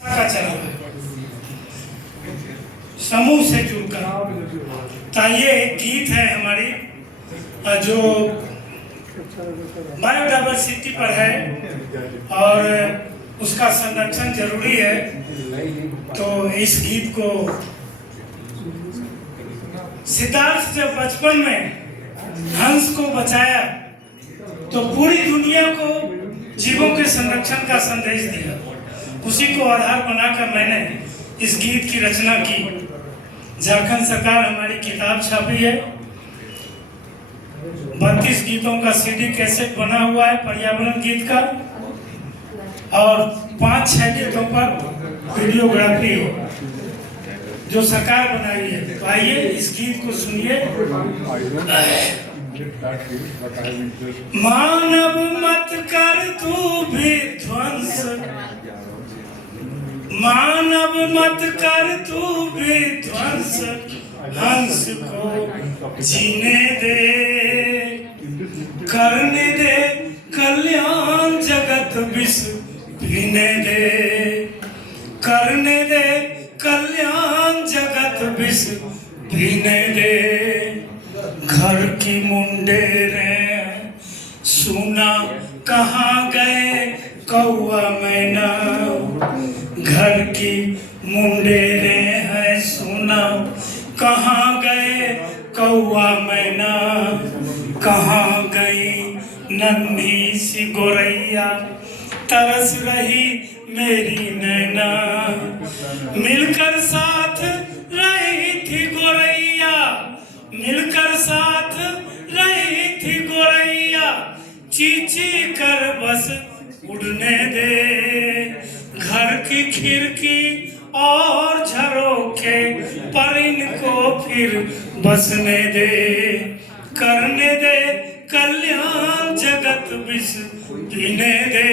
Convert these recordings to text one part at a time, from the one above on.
का चला समूह से जुड़कर। तो ये एक गीत है हमारी जो बायोडाइवर्सिटी पर है और उसका संरक्षण जरूरी है। तो इस गीत को सिद्धार्थ जब बचपन में हंस को बचाया तो पूरी दुनिया को जीवों के संरक्षण का संदेश दिया। उसी को आधार बनाकर मैंने इस गीत की रचना की। झारखंड सरकार हमारी किताब छापी है। 32 गीतों का सीडी कैसेट बना हुआ है पर्यावरण गीत का और 5-6 गीतों पर वीडियोग्राफी है जो सरकार बनाई है। तो आइए इस गीत को सुनिए। मानव मत कर तू भी ध्वंस, मानव मत कर तू भी ध्वंस, हंस को जीने दे, करने दे कल्याण जगत विष पीने दे, करने दे कल्याण जगत विष पीने दे। घर की मुंडेरें सुना कहाँ गए कौआ मैना, घर की मुंडेरें है सुना कहाँ गए कौआ मैना, कहाँ गई नन्ही सी गोरैया तरस रही मेरी नैना, मिलकर साथ रही थी गोरैया, मिलकर साथ रही थी गोरैया, चींची कर बस उड़ने दे, घर की खिड़की और झरोखे पर इनको फिर बसने दे, करने दे कल्याण जगत विष पीने दे,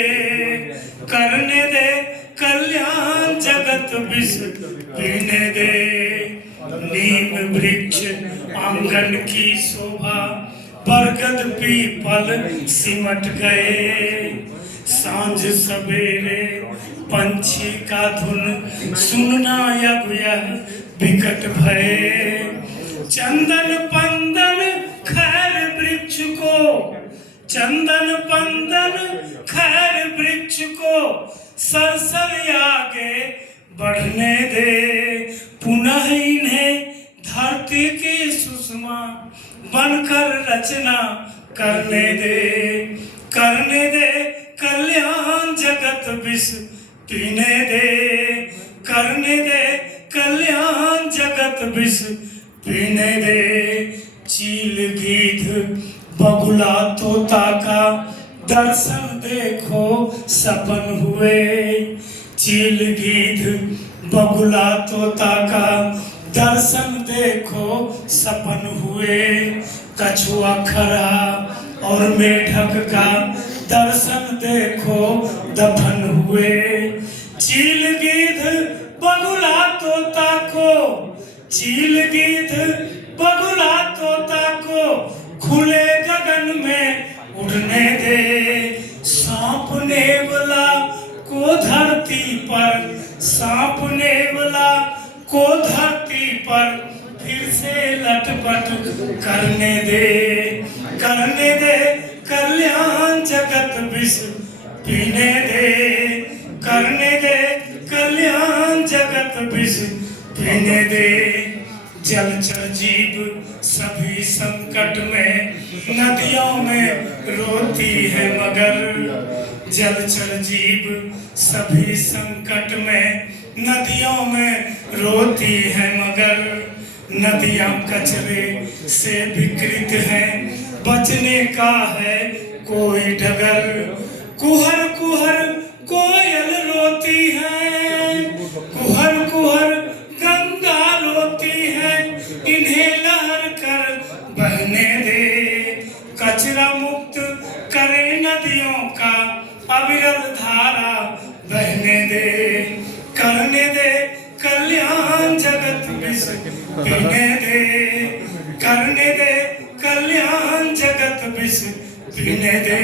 करने दे कल्याण जगत विष पीने दे। नीम वृक्ष आंगन की शोभा बरगद पीपल सिमट गए, सांझ सवेरे पंछी का धुन सुनना अब यह विकट भय, चंदन पंदन खैर वृक्ष को, चंदन पंदन खैर वृक्ष को सरसर आगे बढ़ने दे, पुनः इन्हें धरती की सुषमा बनकर रचना करने दे, करने दे कल्याण जगत विष पीने दे, करने दे कल्याण जगत विष पीने दे। चील गीध बगुला तोता का दर्शन देखो सपन हुए, चील गीध बगुला तोता का दर्शन देखो सपन हुए, कछुआ खरा और मेढक का दर्शन देखो दफन हुए, चील गीध बगुला तोता को, चील गीध बगुला तोता को खुले गगन में उड़ने दे, सांप नेवला को धरती पर, सांप नेवला को धरती पर फिर से लटपट करने दे, करने दे कल्याण जगत विष पीने दे, करने दे कल्याण जगत विष पीने दे। जलचर जीव सभी संकट में नदियों में रोती है मगर, जलचर जीव सभी संकट में नदियों में रोती है मगर, नदियां कचरे से विकृत हैं बचने का है कोई डगर, कुहर कुहर कोयल रोती है, कुहर कुहर गंगा रोती है, इन्हें लहर कर बहने दे, कचरा मुक्त करे नदियों का अविरल धारा बहने दे, करने दे कल्याण जगत विष पीने दे, करने दे कल्याण जगत विष पीने दे।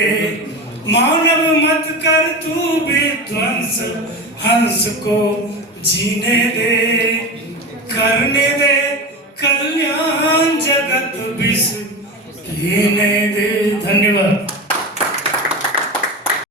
मानव मत कर तू भी ध्वंस, हंस को जीने दे, करने दे कल्याण जगत विश्व कीने दे। धन्यवाद।